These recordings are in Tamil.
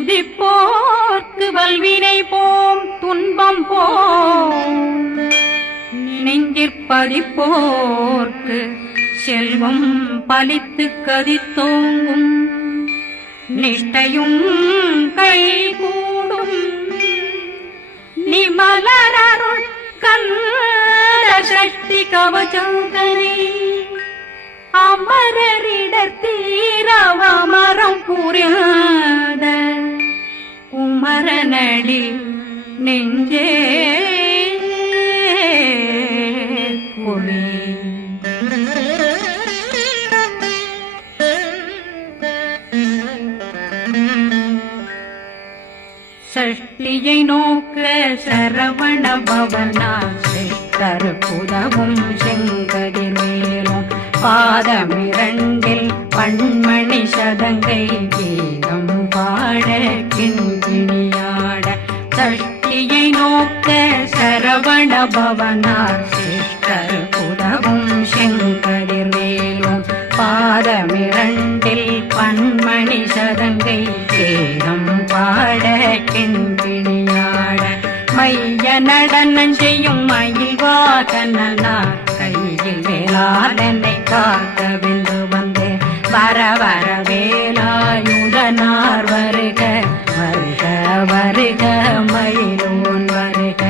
துதிப்போர்க்கு வல்வினை போம் துன்பம் போம் நெஞ்சிற்பதிப்போர்க்கு செல்வம் பலித்து கதித்தோங்கும் நிஷ்டையும் கைகூடும் நிமலரருள் கந்த சக்தி கவச்சந்தனை அமரரிடத்தீரவமரம் புரியாத குமரனடி நெஞ்சே கொளி சஷ்டியை நோக்க சரவண பவனா சிஷ்டர் புதவும் செங்கதிர்வேலும் பாதமிரண்டில் பண்மணி சதங்கை கீதம் பாட கிண்கிணியாட சஷ்டியை நோக்க சரவண பவனார் சிஷ்டர் புதவும் செங்கதிர்வேலும் பாதமிரண்டில் பண்மணி சதங்கை கீதம் பாட கிண்கிணியாட மைய நடனம் செய்யும் மயில்வாகனார் கையில் வேளாளனை காக்க வென்று வந்து வர வர வேலாயுதனார் வருக வருக வருக மயிலோன் வருக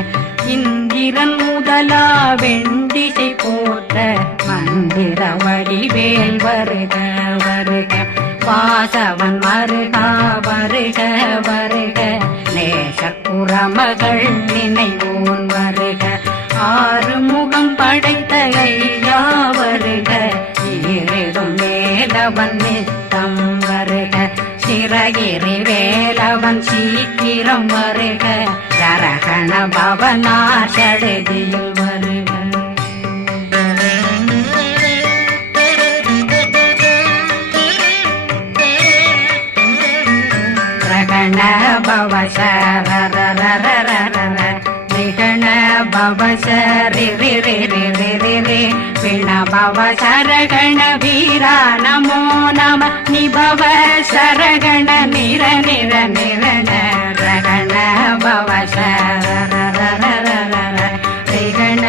இந்திரன் முதலா வெண்டிசை போட்ட மந்திர வடிவேல் வருக வருக வாசவன் வருகா வருக வருக நேசக்குறமகள் நினைவோன் வருக ஆறு முகம் படைத்த ஐயா வருக ஈரிடும் வேலவன் நித்தம் வருக சிறகிரி வேலவன் சீக்கிரம் வருக சரகண பவனா சடுதியில் வருக ரகண பவசரரரரரர நிகண பவசரி ரி ரி ரி ரி ரி ரி பிண பவசரகண வீரா நமோ நம நிபவ சரகண நிர நிர நிரண ரகண பவசரரரரர நிகண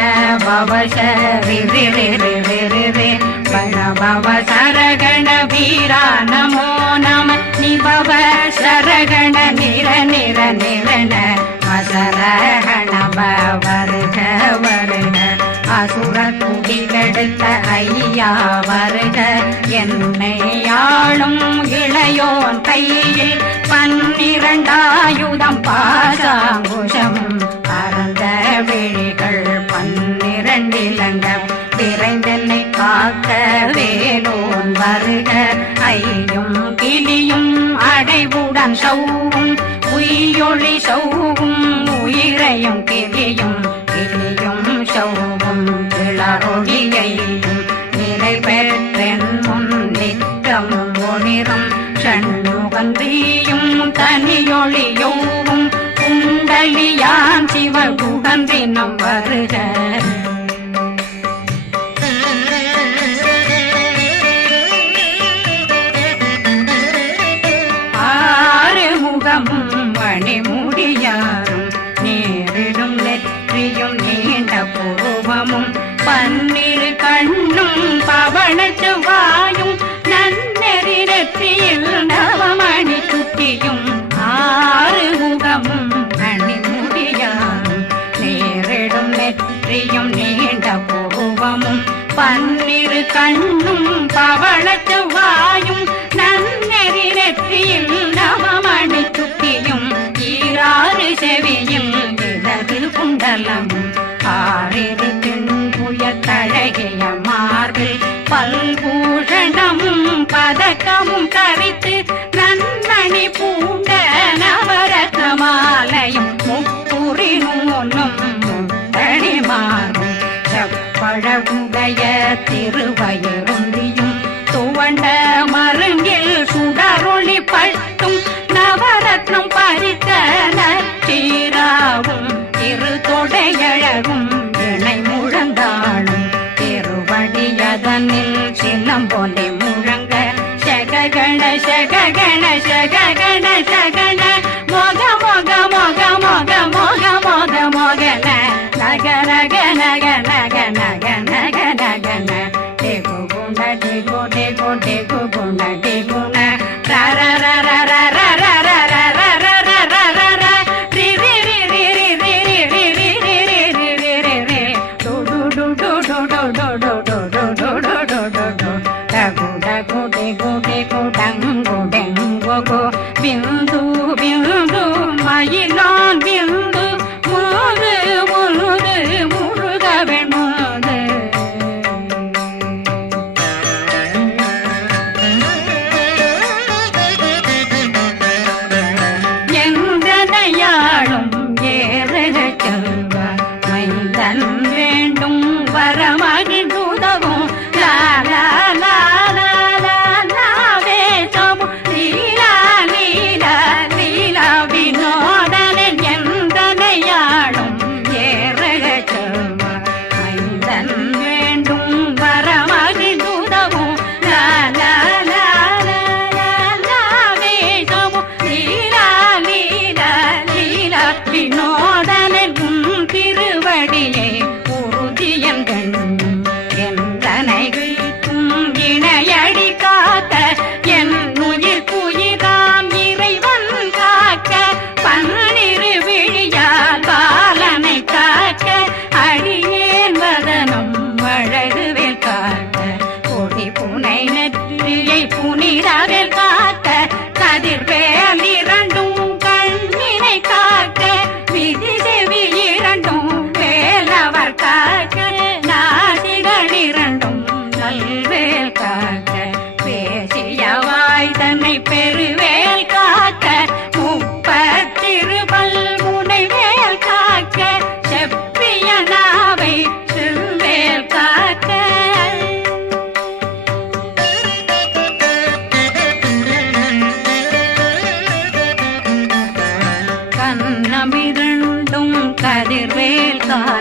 பவசரி ரி ரி ரி ரி ரி ரி பிண பவசரகண வீரா நமோ நம நிபவ சரகண நிர நிர நிரண அசரகண வருக வருக அசுர குடிகெடுத்த ஐயா வருக என்னை ஆளும் இளையோன் கையில் 12 பாசாங்குஷம் பரந்த விழிகள் 12 இலங்கம் விரைந்தென்னை காக்க வேலோன் வருக ஐயும் கிளியும் அடைவுடன் சௌவும் உயிரொளி சௌவும் உயிரையும் கிளியும் கிளியும் சௌவும் கிளரொளியையும் நிலை பெற்றென் முன் நித்தம் ஒளிரும் ஷண்முகந்தியும் தனியொளியோவும் குண்டலியான் சிவகுகந்தினம் வருக மணிமுடியாரும் நேரிடும் நெற்றியும் நீண்ட புருவமும் 12 கண்ணும் பவள செவ்வாயும் நன்னெறி நெற்றியில் நவமணி சுட்டியும் 6 முகமும் மணிமுடியாரும் நேரிடும் நெற்றியும் நீண்ட புருவமும் 12 கண்ணும் பவள செவ்வாயும் நன்னெறி நெற்றியில் நவமணி சுட்டியும் 6 செவியும் இடது குண்டலமும் 6 தின்புயத்தழகிய மார்பில் பல்பூஷணமும் பதக்கமும் தரித்து நன்மணி பூண்ட நவரத்ன மாலையும் முப்புரி நூலும் முத்தணி மாறும் செப்பழகுடைய திருவயருந்தியும் துவண்ட மருங்கில் சுடரொளி பட்டும் நவரத்னம் பறித்த நச்சீராவும் திரு தொடையழகும் இணை முழந்தாளும் திருவடியதனில் சிலம்பொலி முழங்க சககண சககண சககண சகண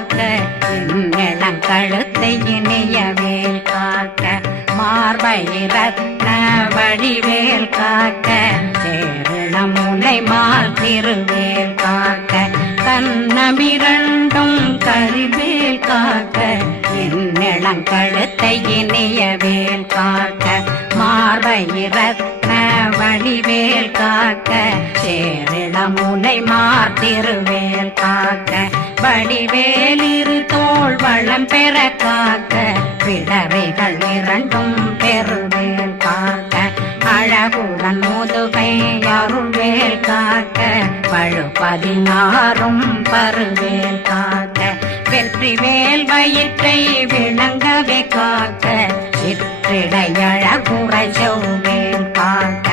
காக்க இளங்கழுத்தை இனிய வேல் காக்க மார்பயிரத்ன வடிவேல் காக்க சேரணமுலை மால் திருவேல் காக்க கண்ணமிரண்டும் கரிவேல் காக்க இளங்கழுத்தை இனிய வேல் காக்க மார்பயிரத்ன வடிவேல் காக்க சேரிளமுலை மார் திருவேல் காக்க வடிவேல் இரு தோள் வளம் பெற காக்க விடவைகள் இரண்டும் பெருவேல் காக்க அழகுடன் முதுகை அருள்வேல் காக்க பழு 16 பருவேல் காக்க வெற்றிவேல் வயிற்றை விளங்கவே காக்க சிற்றிடையழகுறை செவ்வேல் காக்க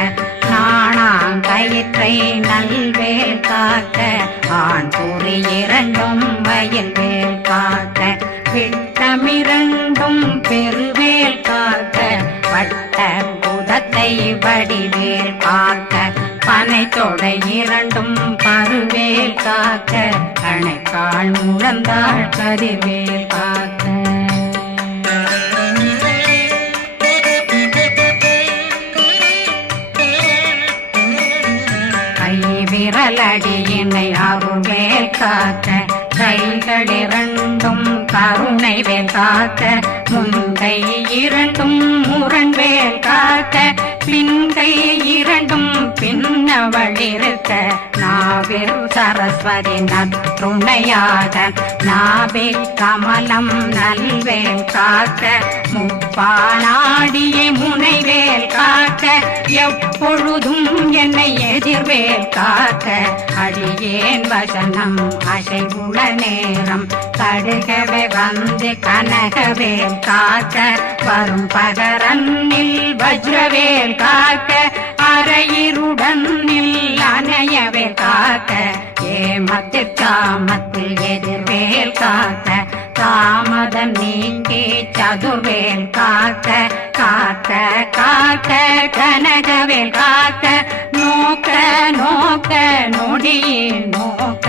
நாணாங்கயிற்றை நல்வேல் காக்க ஆண் குறி இரண்டும் வயல்வேல் காக்க விட்டமிரண்டும் பெருவேல் காக்க வட்ட புதத்தை வடிவேல் காக்க பனை தொடை இரண்டும் பருவேல் காக்க கணைக்கால் முழந்தாள் கதிர்வேல் காக்க விரலடியினை அருள்வேல் காக்க கைகள் இரண்டும் கருணை வேல் காக்க முன்கை இரண்டும் முரண்வேல் காக்க பின்கை இரண்டும் பின்னவளிருக்க நாவில் சரஸ்வதி நற்றுணையாக நாபி கமலம் நல்வேல் காக்க முப்பானாடியை முனைவேல் காக்க எப்பொழுதும் என்னை எதிர்வேல் காக்க அடியேன் வசனம் அசைவுள நேரம் கடுகவே வந்து கனகவேல் காக்க வரும் பகரன்னில் வஜ்ரவேல் காக்க அரையிருடன் அணையவேல் காக்க ஏமத்திற்காமத்தில் எதிர்வேல் காக்க தாமதம் நீக்கி சதுர்வேல் காக்க காக்க காக்க கனகவேல் காக்க நோக்க நோக்க நொடியே நோக்க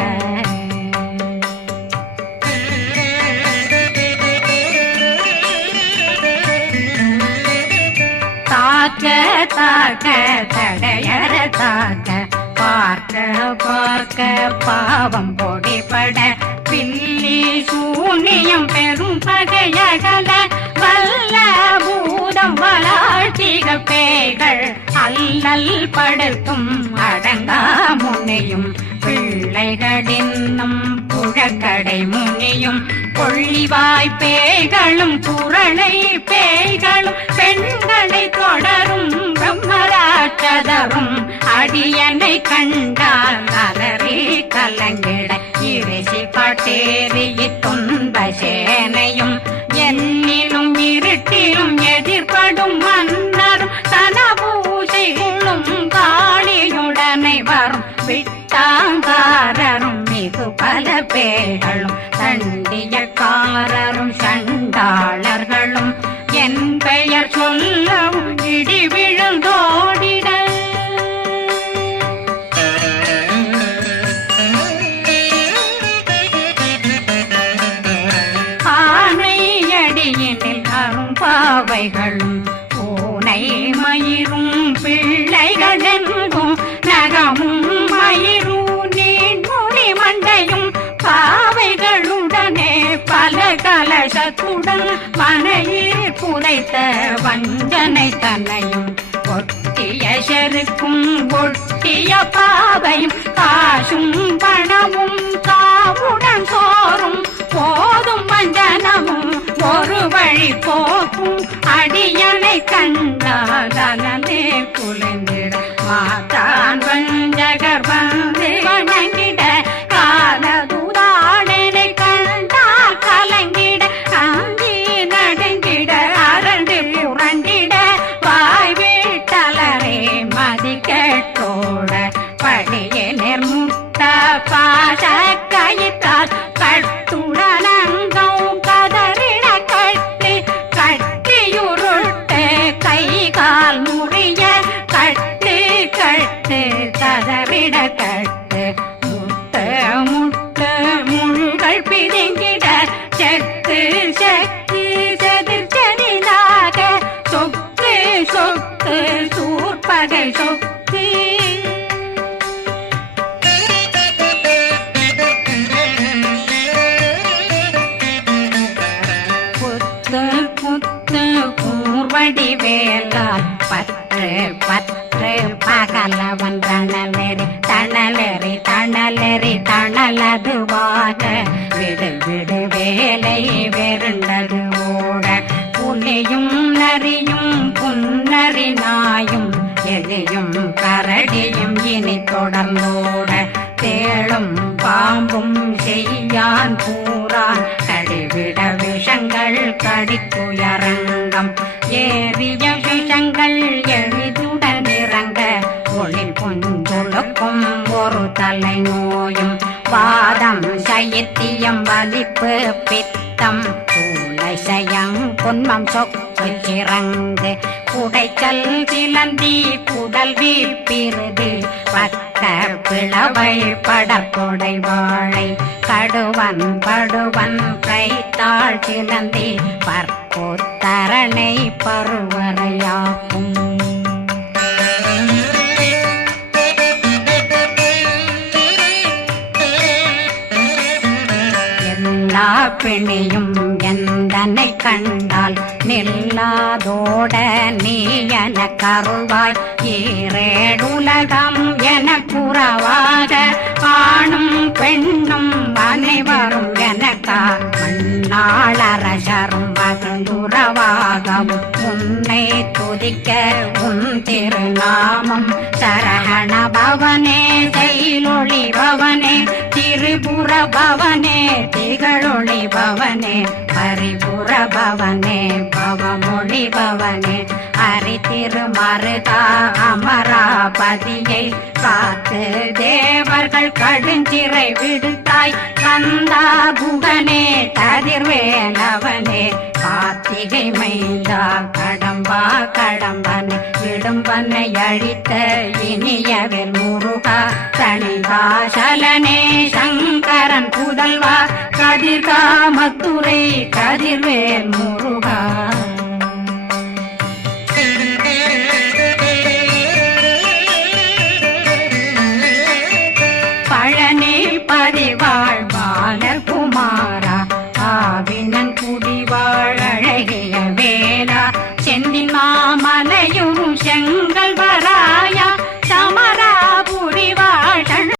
தாக்க தாக்க தடையற தாக்க பார்க்க பார்க்க பாவம் பொடிபட பில்லி சூனியம் பெரும் பகையகல வல்ல பூதம் வளாழ்த்திக பேய்கள் அல்லல் படுத்தும் அடங்கா முனையும் பிள்ளைகளின்னும் புழக்கடை முனியும் கொள்ளிவாய் பேய்களும் குரளை பேய்களும் பெண்களை தொடரும் பிரம்மராட்சதரும் அடியனை கண்டால் அலறி கலங்கிட இரிசி பட்டேறிய துன்ப சேனையும் என்னிலும் இருட்டிலும் எதிர்படும் மன்னரும் தனபூசைகளும் காளியுடனை வரும் விட்டாங்காரரும் மிகு பல பேர்களும் தண்டியக்காரரும் சண்டாளர்களும் என் பெயர் சொல்லவும் இடி விழுந்தோடிட ஆனையடியினில் அரும்பாவைகளும் பூனை மயிரும் பிள்ளைகளெங்கும் நகமும் மயிரும் நீண்முடி மண்டையும் பாவைகளுடனே பல கலசத்துடன் மனையில் புதைத்த வஞ்சனை தன்னையும் ஒட்டிய செருக்கும் ஒட்டிய பாவையும் காசும் பணமும் காவுடன் சோறும் போதும் வஞ்சனமும் ஒரு வழி போக்கும் அடியனை கண்டாலே குலைந்திட மாத்தான் வஞ்சகர் வந்து வணங்கிட காலதுதாடனை கண்டால் கலங்கிட அங்கி நடுங்கிட அரண்டு புரண்டிட வாய் வீட்டலரே மதி கேட்டோட படியே நிர்முட்ட பாச கயிற்றால் கட்டுடனங்கும் கதறிட கட்டி கட்டியுருட்டு கை கால் முறிய கட்டு கட்டு கதறிட கட்டு முட்ட முட்ட முள்கள் பிதுங்கிட சக்தி சக்தி செதிர் செதிலாக சொக்கு சொக்கு சூர்பகை சொக்கு புத்து புத்து கூர்வடி வேலால் பற்று பற்று பகலவன் தணலெறி தணலெறி தணலெறி தணலதுவாக விடு விடு வேலை வெருண்டது ஓட புலியும் நரியும் புன்னரி நாயும் எலியும் கரடியும் இனி தொடர்ந்தோட தேளும் பாம்பும் செய்யான் பூரான் கடிவிட விஷங்கள் கடித்துயரங்கம் ஏறிய விஷங்கள் எளிதுடன் இறங்க ஒளில் புஞ்சுழுக்கும் ஒரு தலை நோயும் வாதம் சைத்தியம் வலிப்பு பித்தம் சூளைசயம் பொன்மம் சொக்கு சிறங்கு குடைச்சல் சிலந்தி குடல் வீப்பிருது பக்க பிளவை படற்கொடை வாழை கடுவன் படுவன் கைத்தாள் சிலந்தி பற்போத்தரணை பருவரையாக்கும் பிணியும் எந்தனை கண்டால் நில்லாதோட நீ என கருவாய் ஈரேடுலகம் என குறவாக ஆணும் பெண்ணும் அனைவரும் எனக்கா மண்ணாளரசரும் மகந்துறவாகவும் உன்னை துதிக்க உன் திருநாமம் சரகண பவனே செயலொளி பவனே திரிபுர பவனே திகழொளி பவனே பரிபுர பவனே பவமொழி பவனே ஹரி திருமருகா அமராபதியை காத்து தேவர்கள் கடுஞ்சிறை விடுத்தாய் கந்தா குகனே கதிர்வேலவனே கார்த்திகை மைந்தா கடம்பா கடம்பனை விடும்பனை அழித்த இனியவில் முருகா தனிகாசலனே சங்கரன் புதல்வா கதிர்காமத்துறை கதிர்வேல் முருகா பழனி பதிவாழ் பாலர் குமாரா ஆவினன் குடிவாழ் அழகிய வேலா செந்தில் மாமலையும் செங்க